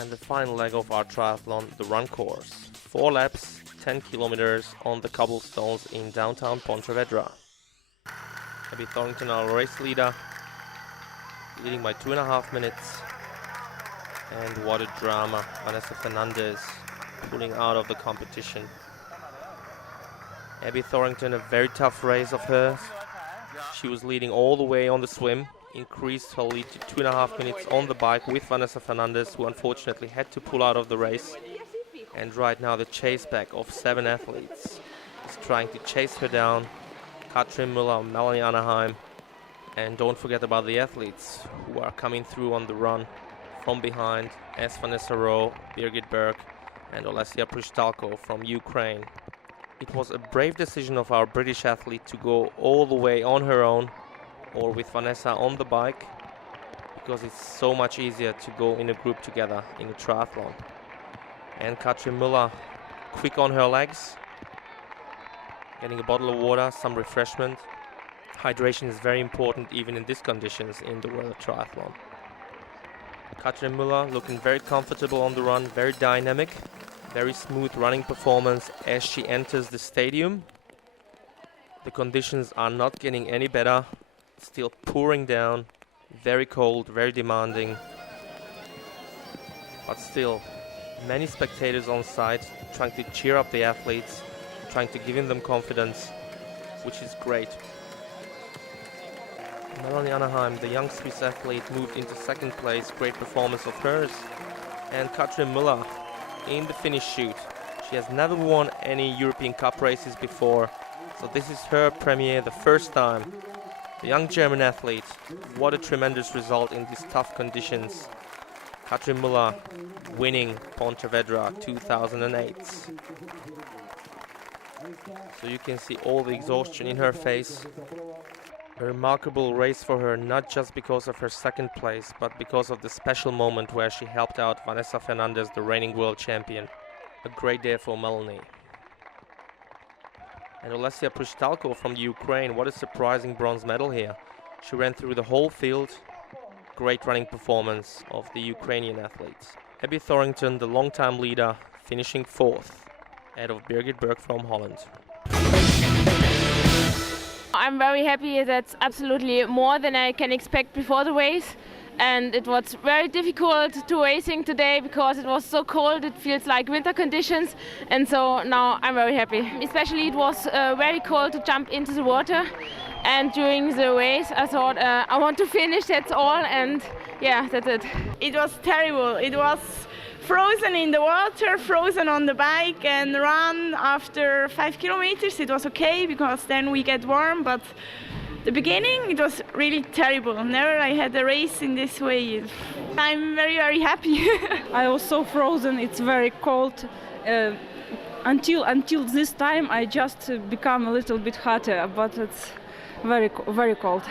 And the final leg of our triathlon, the run course. 4 laps, 10 kilometers on the cobblestones in downtown Pontevedra. Abby Thornton, our race leader, leading by 2.5 minutes. And what a drama, Vanessa Fernandez pulling out of the competition. Abby Thornton, a very tough race of hers. She was leading all the way on the swim, increased her lead to 2.5 minutes on the bike with Vanessa Fernandez, who unfortunately had to pull out of the race. And right now the chase back of 7 athletes is trying to chase her down. Kathrin Mueller, Melanie Anaheim, and don't forget about the athletes who are coming through on the run from behind, as Vanessa Rowe, Birgit Berg, and Olesia Prishtalko from Ukraine. It was a brave decision of our British athlete to go all the way on her own or with Vanessa on the bike, because it's so much easier to go in a group together in a triathlon. And Kathrin Mueller, quick on her legs, getting a bottle of water, some refreshment. Hydration is very important even in these conditions in the World Triathlon. Kathrin Mueller looking very comfortable on the run, very dynamic, very smooth running performance as she enters the stadium. The conditions are not getting any better, still pouring down, very cold, very demanding, but still many spectators on site trying to cheer up the athletes, trying to give them confidence, which is great. Melanie Anaheim, the young Swiss athlete, moved into second place, great performance of hers. And Kathrin Mueller in the finish chute. She has never won any European Cup races before, so this is her premiere, the first time. The young German athlete, what a tremendous result in these tough conditions. Kathrin Mueller winning Pontevedra 2008. So you can see all the exhaustion in her face. A remarkable race for her, not just because of her second place, but because of the special moment where she helped out Vanessa Fernandez, the reigning world champion. A great day for Melanie. And Olesia Prishtalko from Ukraine, what a surprising bronze medal here. She ran through the whole field. Great running performance of the Ukrainian athletes. Abby Thornton, the long-time leader, finishing 4th, ahead of Birgit Berg from Holland. I'm very happy. That's absolutely more than I can expect before the race. And it was very difficult to racing today because it was so cold. It feels like winter conditions. And so now I'm very happy. Especially it was very cold to jump into the water. And during the race I thought I want to finish, that's all. And yeah, that's it. It was terrible. It was frozen in the water, frozen on the bike, and run after 5 kilometers. It was okay because then we get warm, but the beginning it was really terrible. Never I had a race in this way. I'm very, very happy. I was so frozen. It's very cold. Until this time I just become a little bit hotter, but it's very, very cold.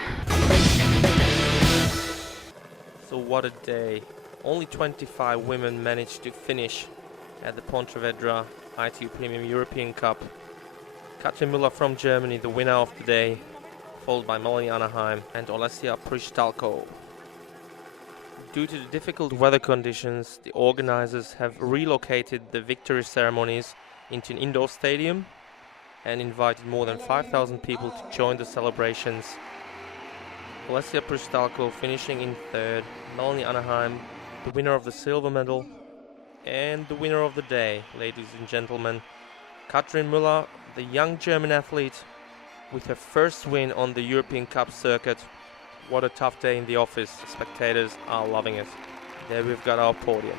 So what a day. Only 25 women managed to finish at the Pontevedra ITU Premium European Cup. Kathrin Mueller from Germany, the winner of the day, followed by Melanie Anaheim and Olesia Prishtalko. Due to the difficult weather conditions, the organizers have relocated the victory ceremonies into an indoor stadium and invited more than 5,000 people to join the celebrations. Olesia Prishtalko finishing in 3rd, Melanie Anaheim, the winner of the silver medal, and the winner of the day, ladies and gentlemen, Kathrin Mueller, the young German athlete, with her first win on the European Cup circuit. What a tough day in the office. The spectators are loving it. There we've got our podium.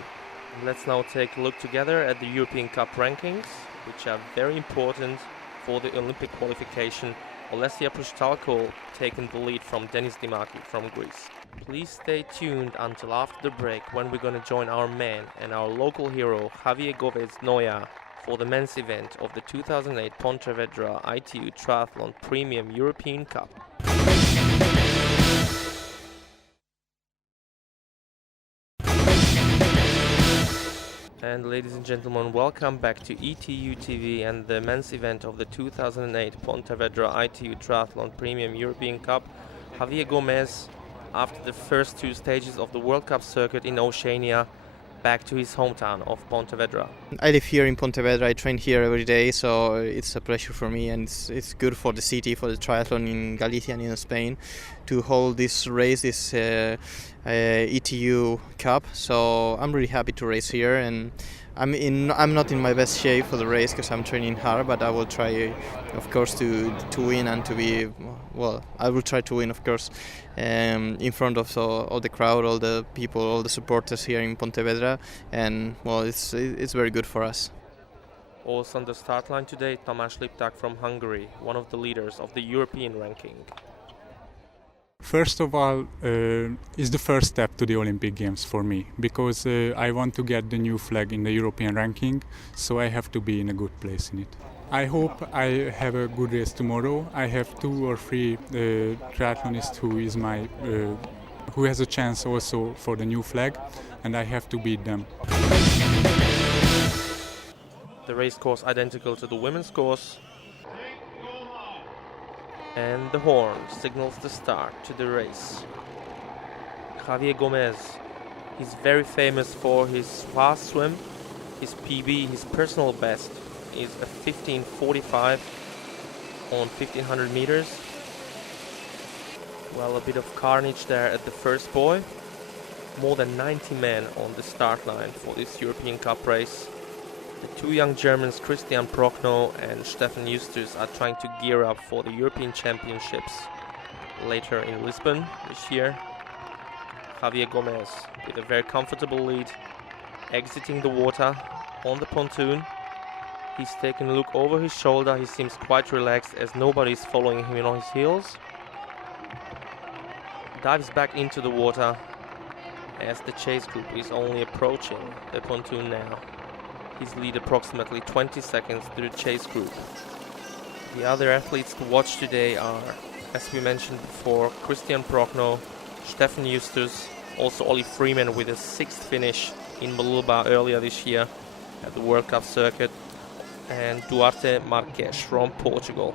And let's now take a look together at the European Cup rankings, which are very important for the Olympic qualification. Olesia Prishtalko taking the lead from Denis Dimaki from Greece. Please stay tuned until after the break, when we're going to join our man and our local hero Javier Gomez for the men's event of the 2008 Pontevedra ITU Triathlon Premium European Cup. And ladies and gentlemen, welcome back to ETU TV and the men's event of the 2008 Pontevedra ITU Triathlon Premium European Cup. Javier Gomez, after the first 2 stages of the World Cup circuit in Oceania, back to his hometown of Pontevedra. I live here in Pontevedra. I train here every day, so it's a pleasure for me, and it's good for the city, for the triathlon in Galicia and in Spain, to hold this race, this ETU Cup. So I'm really happy to race here, and I'm not in my best shape for the race because I'm training hard, but I will try, of course, to win and to be, well, I will try to win, of course, in front of all the crowd, all the people, all the supporters here in Pontevedra, and well, it's very good for us. Also on the start line today, Tamás Lipták from Hungary, one of the leaders of the European ranking. First of all, it's the first step to the Olympic Games for me, because I want to get the new flag in the European ranking, so I have to be in a good place in it. I hope I have a good race tomorrow. I have 2 or 3 triathlonists who has a chance also for the new flag, and I have to beat them. The race course identical to the women's course. And the horn signals the start to the race. Javier Gomez, he's very famous for his fast swim. His PB, his personal best, is a 15:45 on 1500 meters. Well, a bit of carnage there at the first buoy. More than 90 men on the start line for this European Cup race. The 2 young Germans, Christian Prochnow and Stefan Justus, are trying to gear up for the European Championships later in Lisbon this year. Javier Gomez with a very comfortable lead, exiting the water on the pontoon. He's taken a look over his shoulder. He seems quite relaxed as nobody is following him on his heels. Dives back into the water as the chase group is only approaching the pontoon now. He's lead approximately 20 seconds to the chase group. The other athletes to watch today are, as we mentioned before, Christian Prochnow, Stefan Justus, also Ollie Freeman with a 6th finish in Malurba earlier this year at the World Cup circuit, and Duarte Marques from Portugal.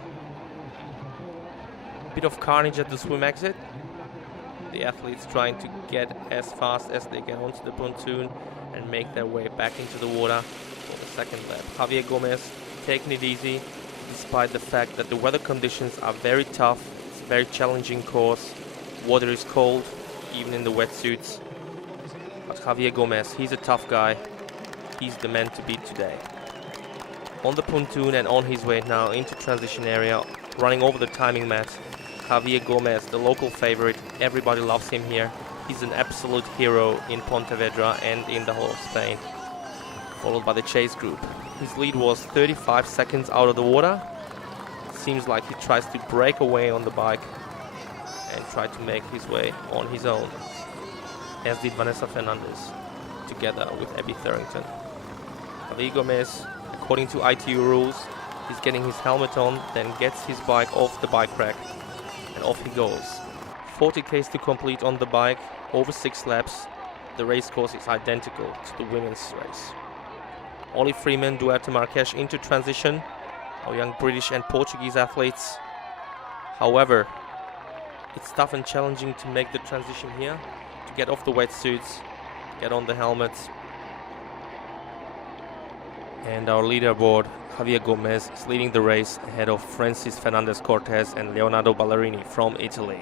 Bit of carnage at the swim exit. The athletes trying to get as fast as they can onto the pontoon and make their way back into the water for the second lap. Javier Gomez taking it easy despite the fact that the weather conditions are very tough. It's a very challenging course. Water is cold, even in the wetsuits. But Javier Gomez, he's a tough guy. He's the man to beat today. On the pontoon and on his way now into transition area, running over the timing mat, Javier Gomez, the local favorite. Everybody loves him here. He's an absolute hero in Pontevedra and in the whole of Spain. Followed by the chase group. His lead was 35 seconds out of the water. It seems like he tries to break away on the bike and try to make his way on his own, as did Vanessa Fernandez, together with Abby Therington. Javier Gomez, according to ITU rules, he's getting his helmet on, then gets his bike off the bike rack, and off he goes. 40 Ks to complete on the bike, over 6 laps. The race course is identical to the women's race. Ollie Freeman, Duarte Marques into transition, our young British and Portuguese athletes. However, it's tough and challenging to make the transition here, to get off the wetsuits, get on the helmets. And our leaderboard, Javier Gomez, is leading the race ahead of Francis Fernandez Cortez and Leonardo Ballerini from Italy.